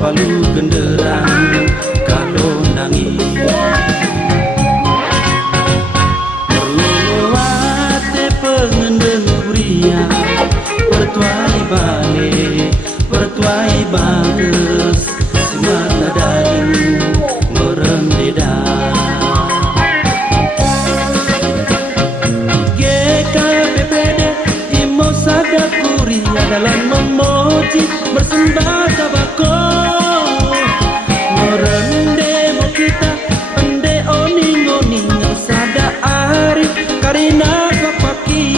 palu genderang kalau nangis perluate pengendeng kuria pertuai bale pertuai bagus semata dari merendeda GKPPD Imo sada kuria dalam memuji bersembah tabako merende mo kita ende oning oning sada ari karina papaki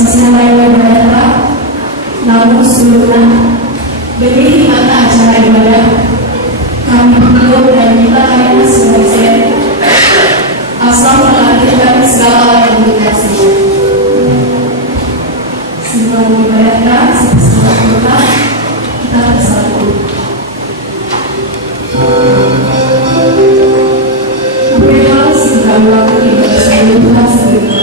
sesuai ibadah, namun seluruhnya demi hikmatnya acara ibadah kami beliau dan kita kami sebagai asal melakukan segala komunikasi. Semua ibadah sempurna kita bersatu. Berilah segala waktu ibadah seluruhnya seluruhnya.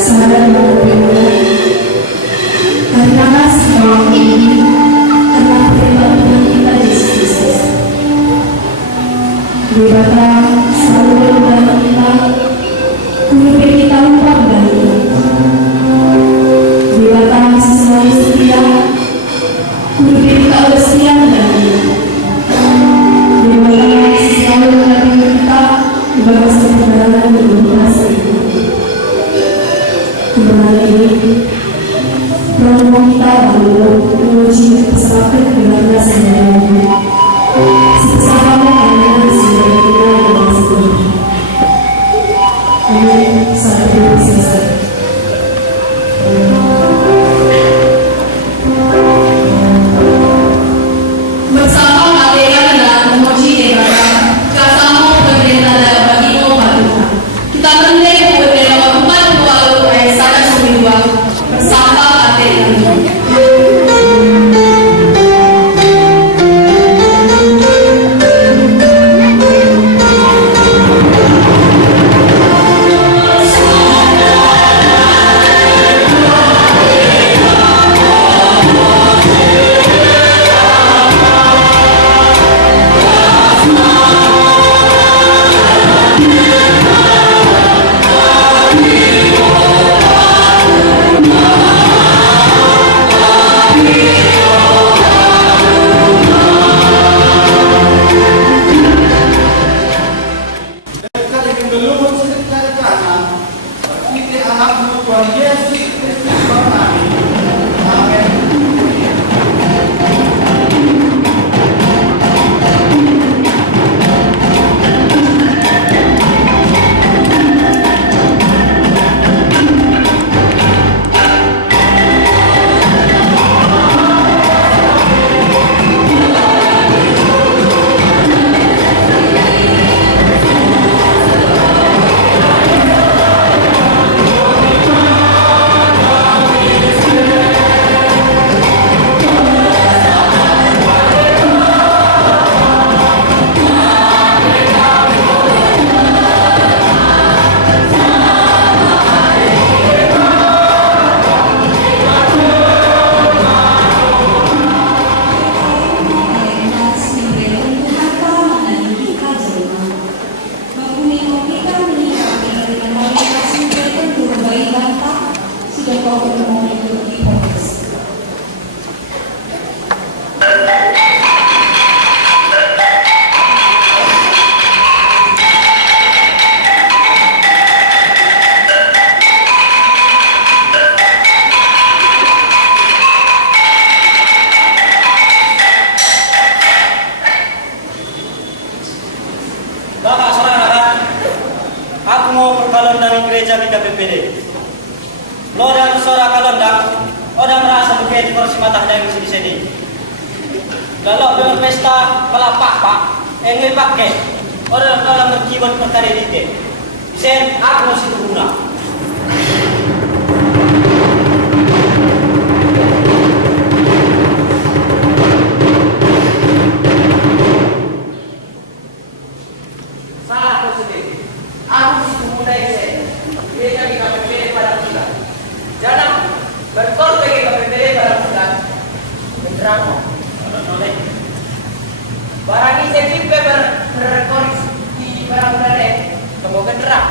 Sadar berbeda karena segala ini adalah peribadatan kita Yesus Kristus. Beribadah selalu dalam kita, kumpul kita lupa dari beribadah selalu setia, kumpul kita setia dari beribadah selalu dari kita ibadah sebenarnya beribadah kebenaran ini promo kita lalu menguji kesalahan kebenaran sendiri sesama karena sendiri kita dan sendiri. Amin. Satu selesai. Bersama kalian adalah memuji ibadah kasamu pemerintah dalam bagimu batuta. Kita mendek berbeda umat walau sana semua bersama kalian. Bapak saudara, aku mau berkalon dari gereja kita PPD. Lo dan saudara kalondang, udah merasa begitu kursi mata dari di sini. Kalau berpesta pelapak pak, enggak pakai. Orang kalau berkibat perkara ini, sen aku masih guna. Barang ini saya berrekor di barang berada, semoga terang.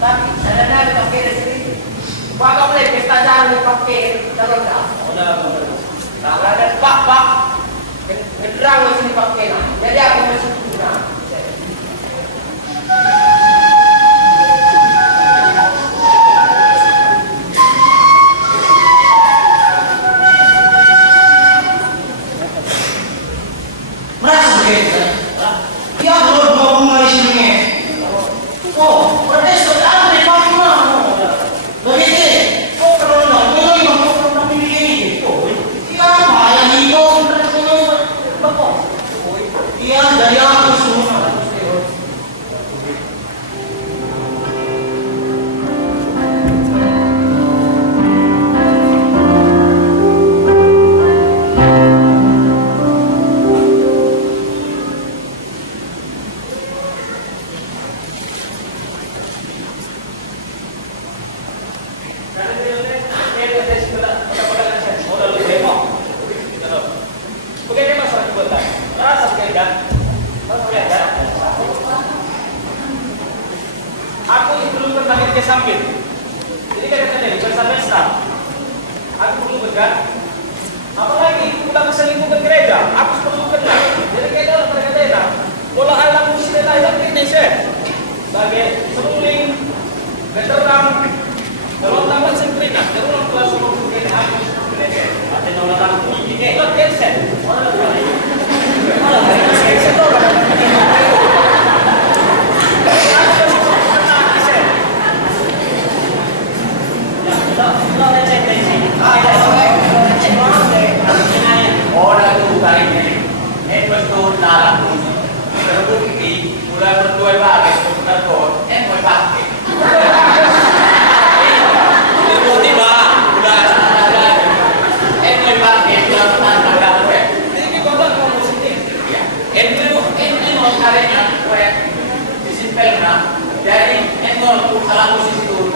Tapi ada nabi pakai resmi. Bapak boleh pesta jangan dipakai kalau dah. Kalau ada pak, terang masih dipakai lah. Jadi aku masih guna. Ya, kalau dua bunga di sini. Oh, berdes, ada di mana? Begitu. Aku belum pernah ke samping. Jadi kadang-kadang pesta-pesta. Aku perlu began. Apalagi pulang ke lingkungan gereja, aku perlu kenal. Jadi kayak dalam mereka bola alam muslim lain ini sebagai seruling, veteran, kalau tamat sempurna, terus kelas umum kita aku gereja. Ada orang ini kita kesen. Orang itu kali ini, betul dalam ini. Terbukti mulai berdua bagai sebentar kok, mulai pakai. Terbukti bah, udah ada, mulai pakai dalam tanda kue. Ini bapak mau musik. Ya, ini mau caranya kue disimpelkan dari mau salah posisi turun.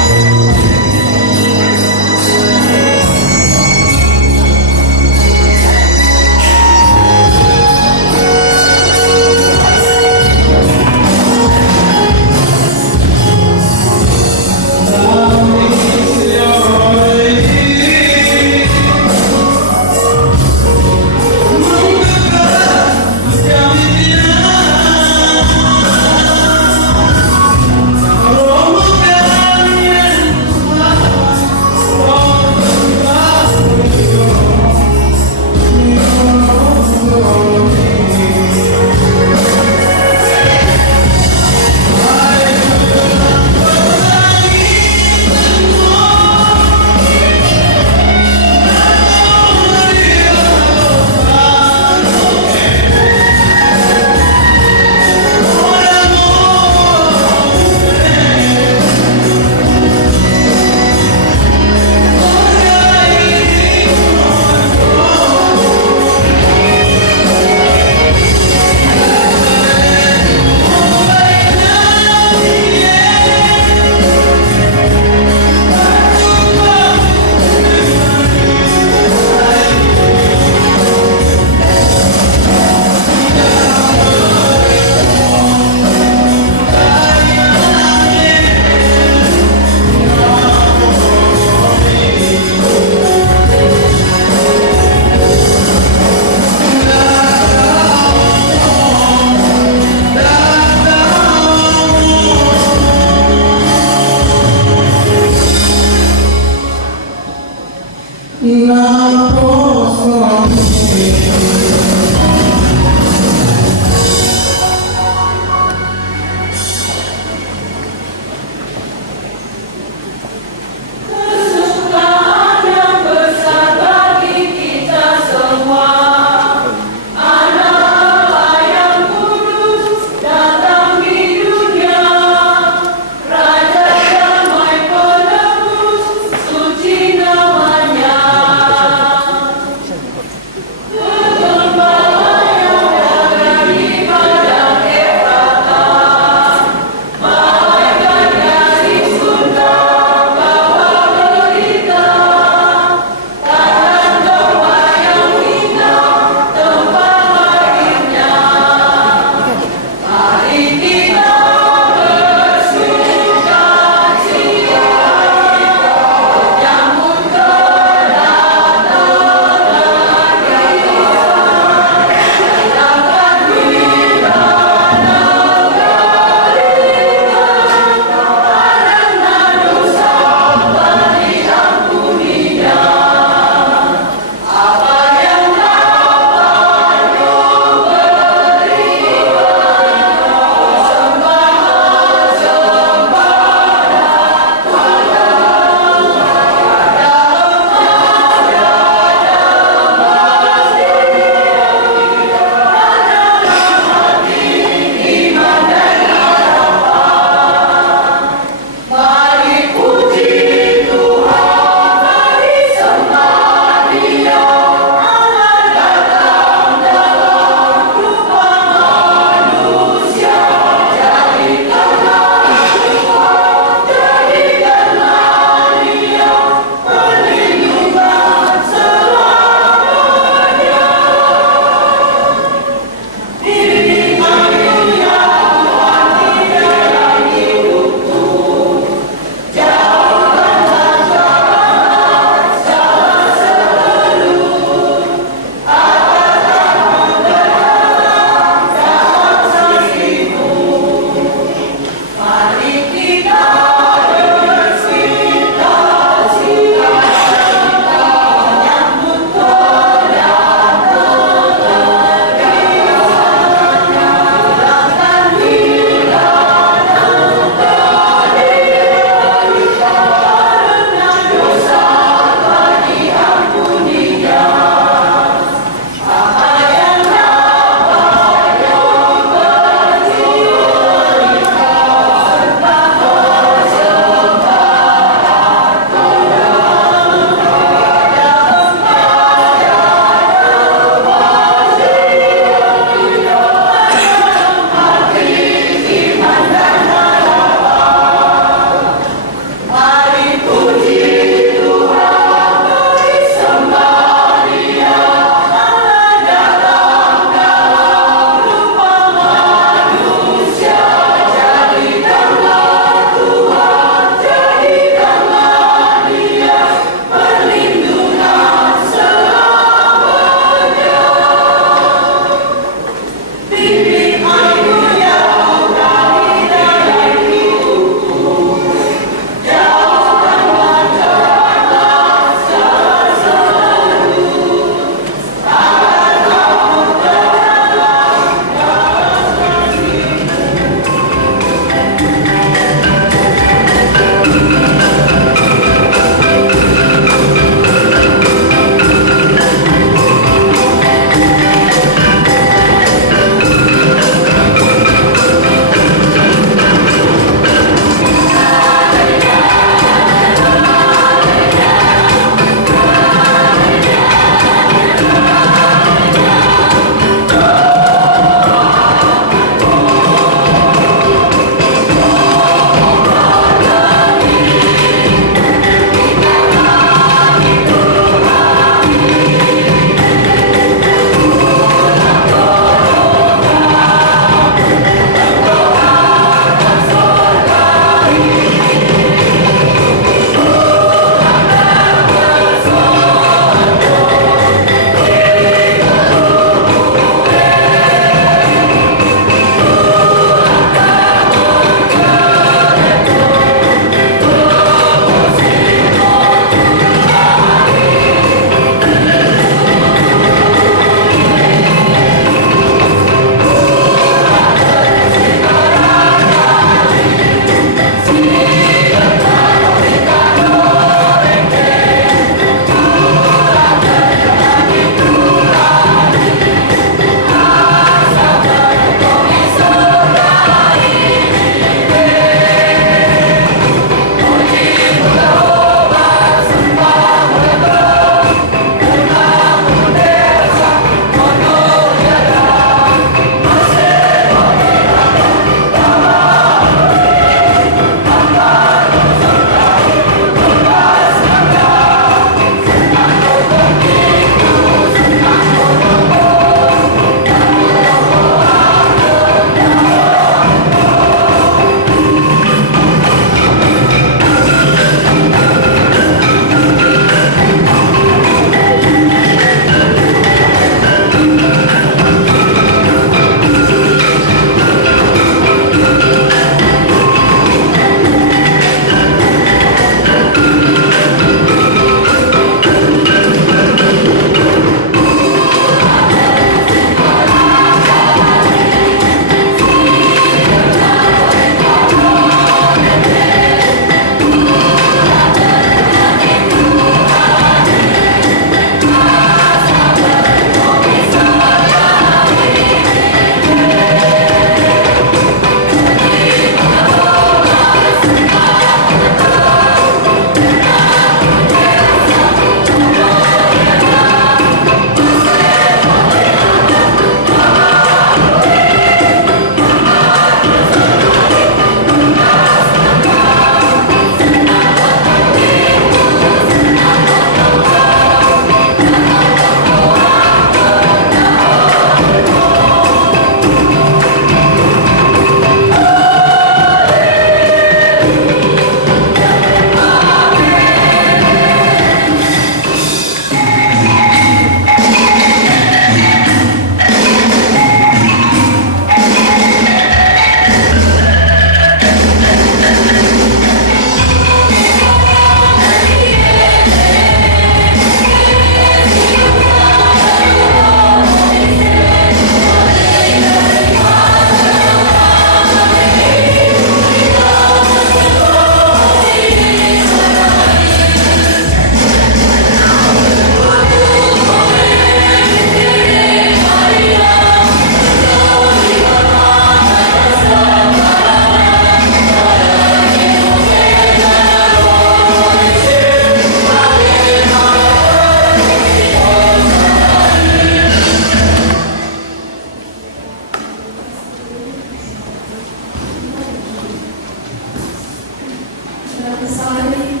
kesalahan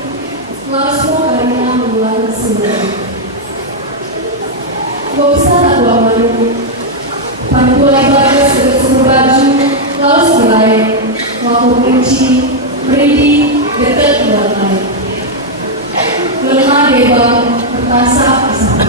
lalu semua karena membuat kesalahan. Gak usah tak gua malu. Mulai bagus dengan baju, lalu selai, waktu kunci, berdiri, dekat belakang. Lemah bebas, perkasa bersama.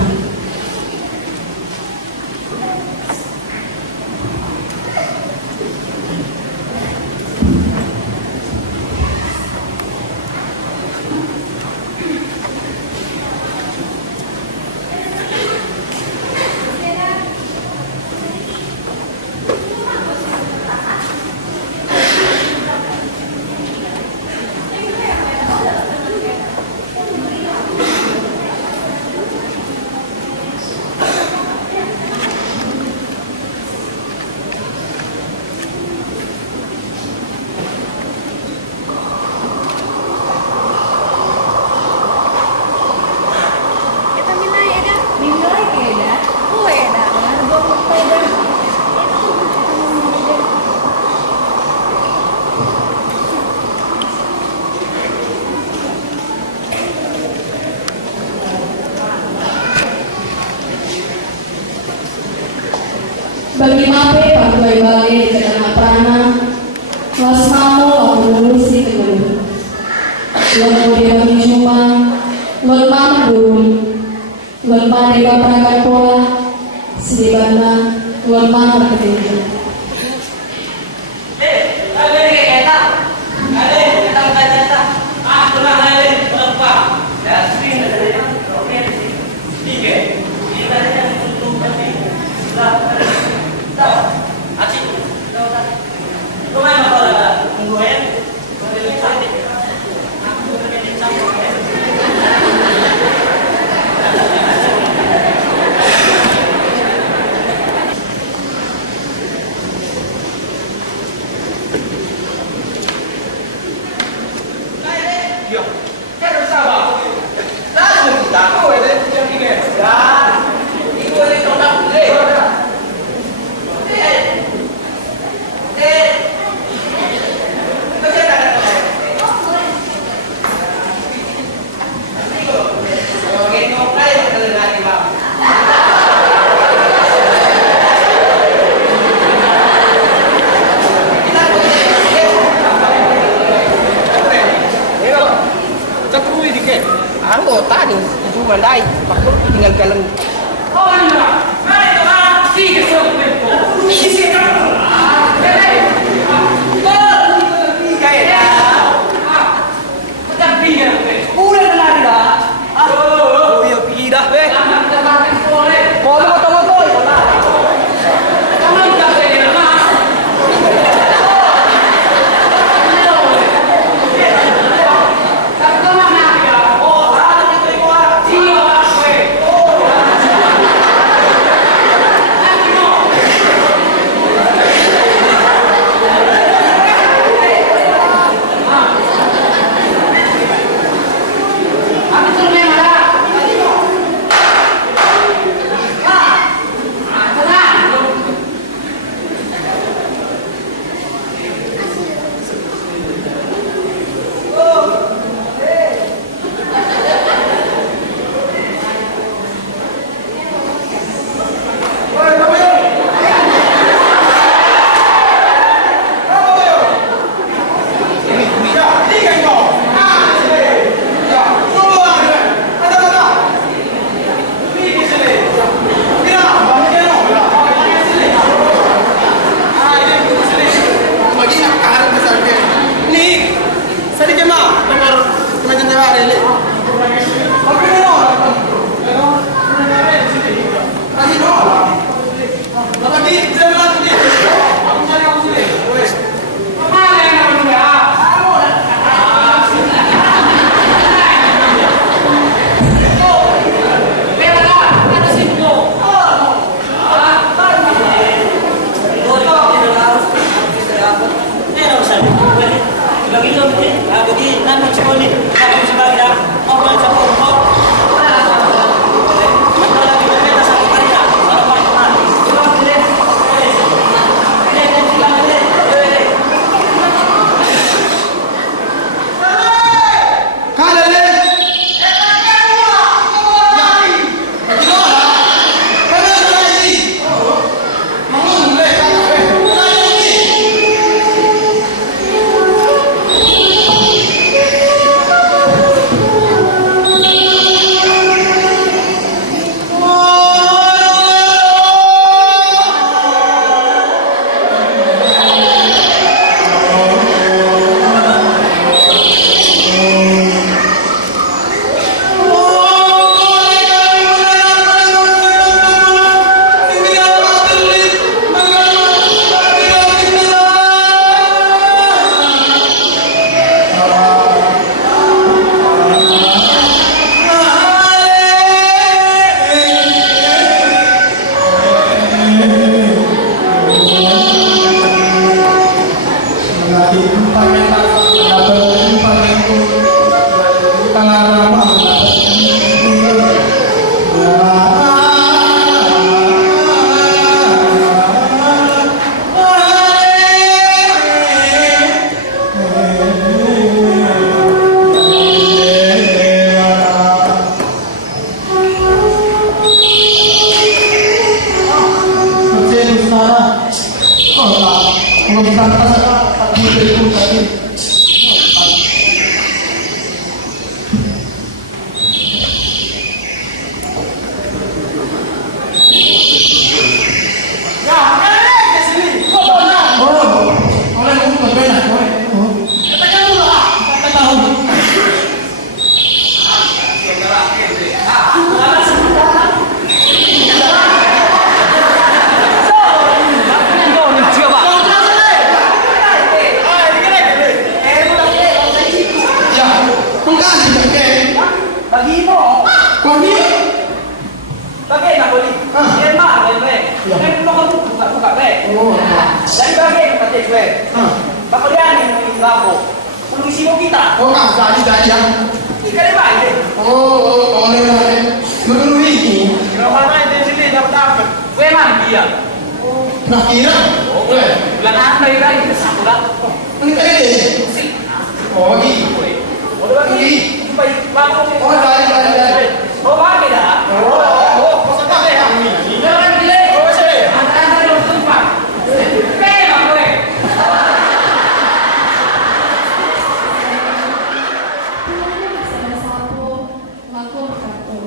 Bagi mape pagkuay bagi di anak prana, kelas kamu aku lulus di kedua. Lalu dia bagi cuma, lalu dulu, lalu dia peragat pola, sedibana, lalu berketika. Anggota nih, itu mandai, makhluk tinggal dalam. Oh iya, mari teman, tiga sebelum isi kamu. Tiga ya. Macam tiga. Udah lari dah. Oh iya pindah weh. Boleh motor-motor. Kamu dah pergi mana? Kalau bukan pasal tak boleh ikut tadi. Bagi mo. Kami. Bagay na boli. Yan ma, yan mo ko buka be. Oh. Dari bagay pati be. Bakulian ni labo. Pulisi mo kita. Oh, jadi ya. Ika ni ba ide? Oh, oleh. Menurut ini, Kalau mana ide sini dapat. We man dia. nak kira. Bulan apa ini sakulah. Ini tadi. Oh, ini. Udah bagi. Supaya bangko. Oh, dari. Oh, bagi dah. Oh, peserta ya. Jangan delay. Oh, sini. Antara dua tempat. Memang gue. Salah satu laku kartu.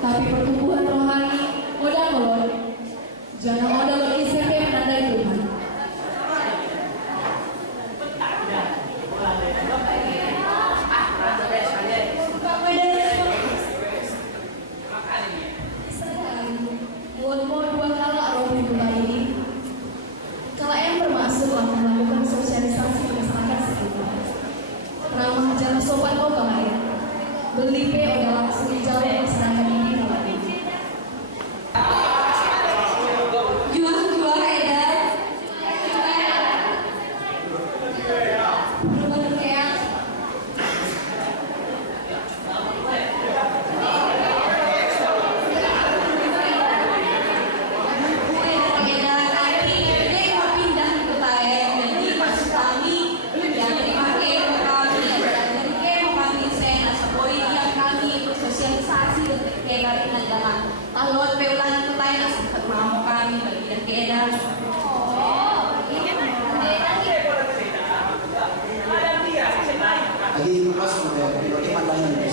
Tapi pertumbuhan rohani modal melon. Jangan modal berkisah yang menandai Tuhan. Mulut dua kala roh hidup ini. Kala yang bermaksud telah melakukan sosialisasi ke masyarakat sekitar. Ramah jalan sopan kau kemarin. Beli pe adalah langsung jalan masyarakat ini. Jual edar. Berbuat kayak Talon peulangan ko tayo sa pagmamo kami bagian keda. Lagi lupas bagaimana ini?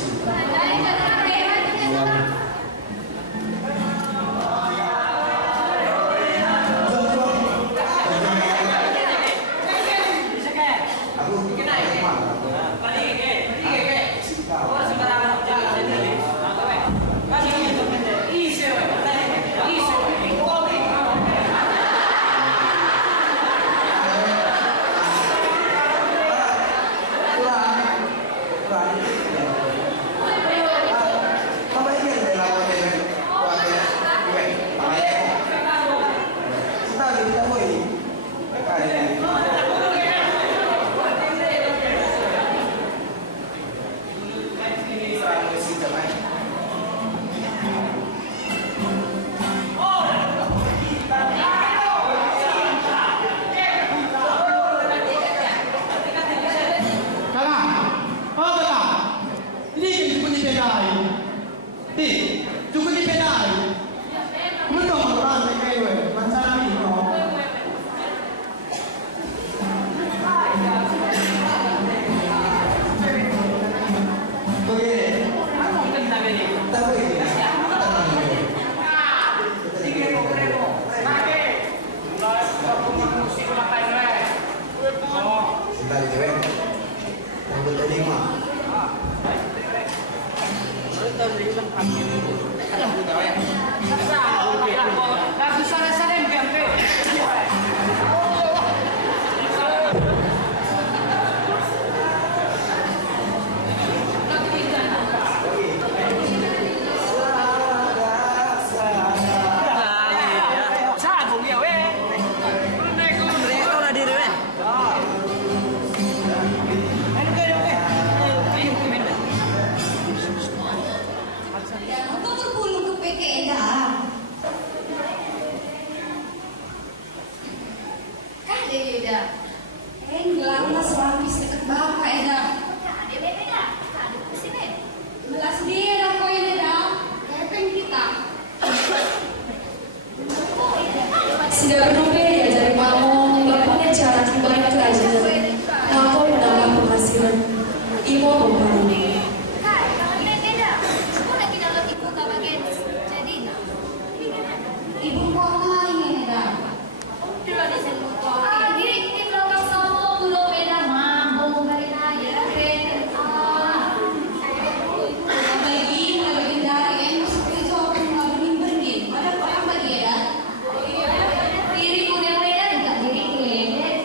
Sida bernombe diajari kamu nggak punya cara gimana belajar. Aku menambah penghasilan. Imo membantu. Ibu kok lain ya? Di belakang sama belum beda mampu dari aja. Bagi dari seperti itu aku nggak berani. Ada orang bagi ya? Diri udah beda nggak diri beda.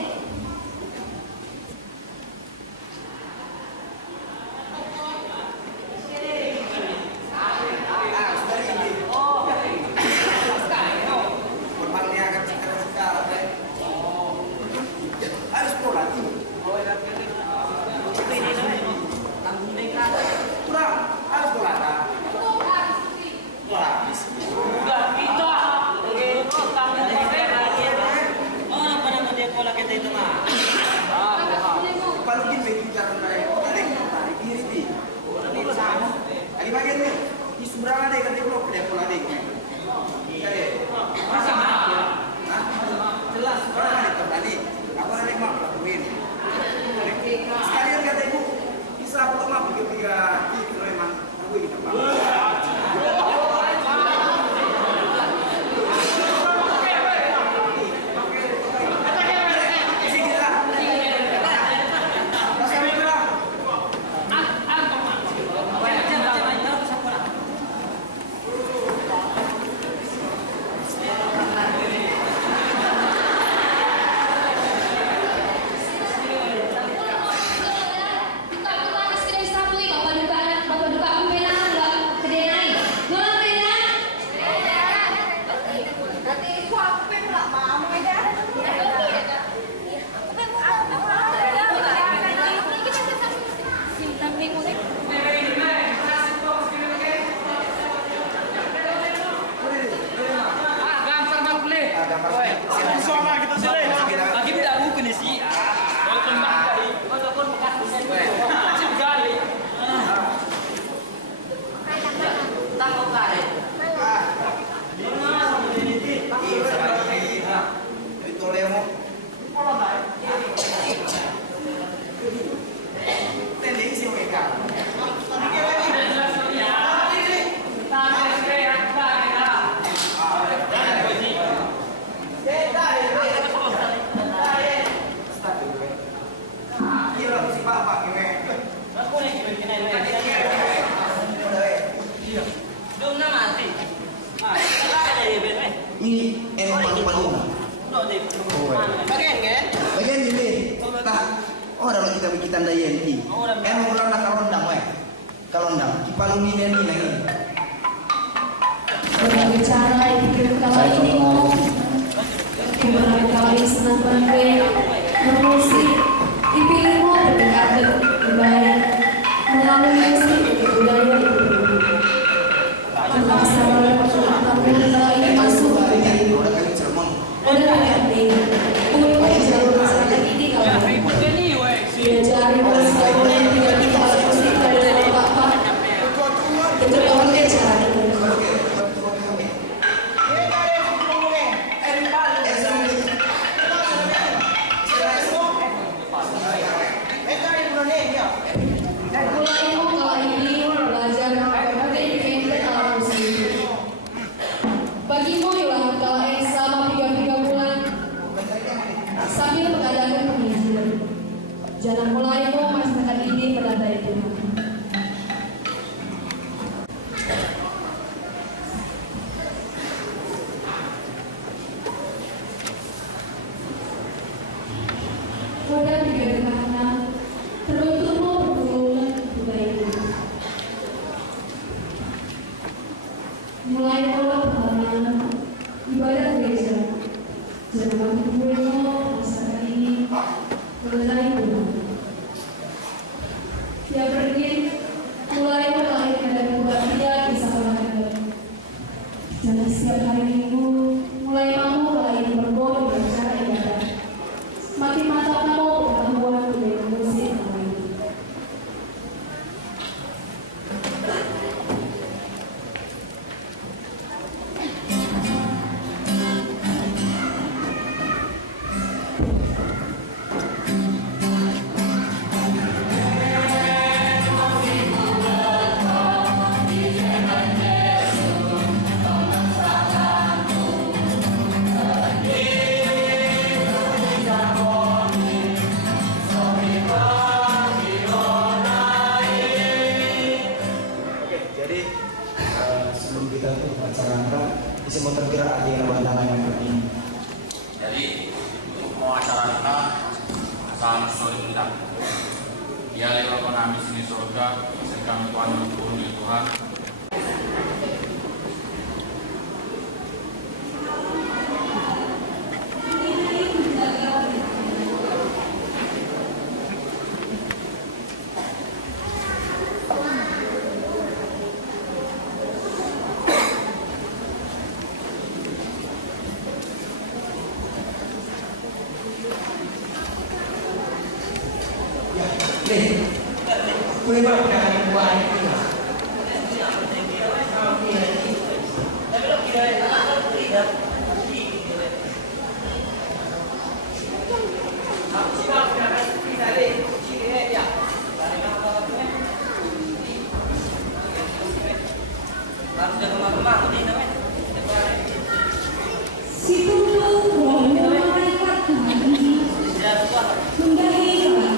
Harus proaktif. Kurang, harus proaktif. Enggak, kita. Orang pada mau dia pola kita itu mah. Kalau kita bicara tentang diri di, lagi bagian nih, di seberang ada yang blok dia pola deh. Masa mana? Jelas, orang ada tertadi. Apa ada yang mau lakuin? Sekalian kata ibu, bisa apa mah begitu ya? Kalau memang aku ini apa? Lagi tidak buku nih sih. Itu lemo. Tendensi mereka. Kira si bapak gimana? Aku nih gimana belum mati. Ada ya Ben. Ini paling. Udah deh. Bagian kan? Bagian ini. Nah, orang kita bikin tanda yenti. Ulang nak kalondang weh. Kalondang. Cipalung ini lagi. Berbagai cara yang kala ini mau berbagai kali senang bangga bermusik dipilih mau berdekatan berbaik melalui musik budaya ibu tentang sama tampil ini masuk Udah kali cermong. udah kali untuk jalur masyarakat ini kalau diajari bahasa boleh tidak kita musik dari bapak itu orangnya cara ini. Mulai kali ini belajar berbagai alat musik. Bagimu hilang kalau selama 3 bulan sambil mengadakan pengajian. Jangan mulai masyarakat ini menandai Tuhan. Udah dikatakan teruntukmu pergaulan budaya ini. Mulai pola perjalanan ibadah gereja. Jangan berbuat masyarakat ini mengenai Tuhan. Tiap pergi mulai melahirkan dan kebaktian di sekolah. Jangan setiap hari Minggu mulai mampu melayani berbohong dan cara ibadah. Makin mantap kamu pengetahuan budaya musik ini. bisa mau tergerak aja yang pandangan yang ini. Jadi untuk mau acara kita salam sore kita. Ya lewat kami sini surga, serkan Tuhan turun di Tuhan. Boleh banget dengan buah ini. Si tumpeng rombongan malaikat Tuhan mendahi kami.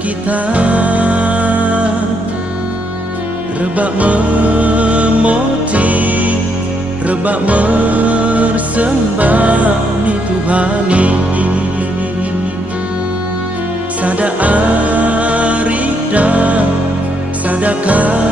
kita rebak memuji, rebak mersembah ni Tuhani sadaan Adakah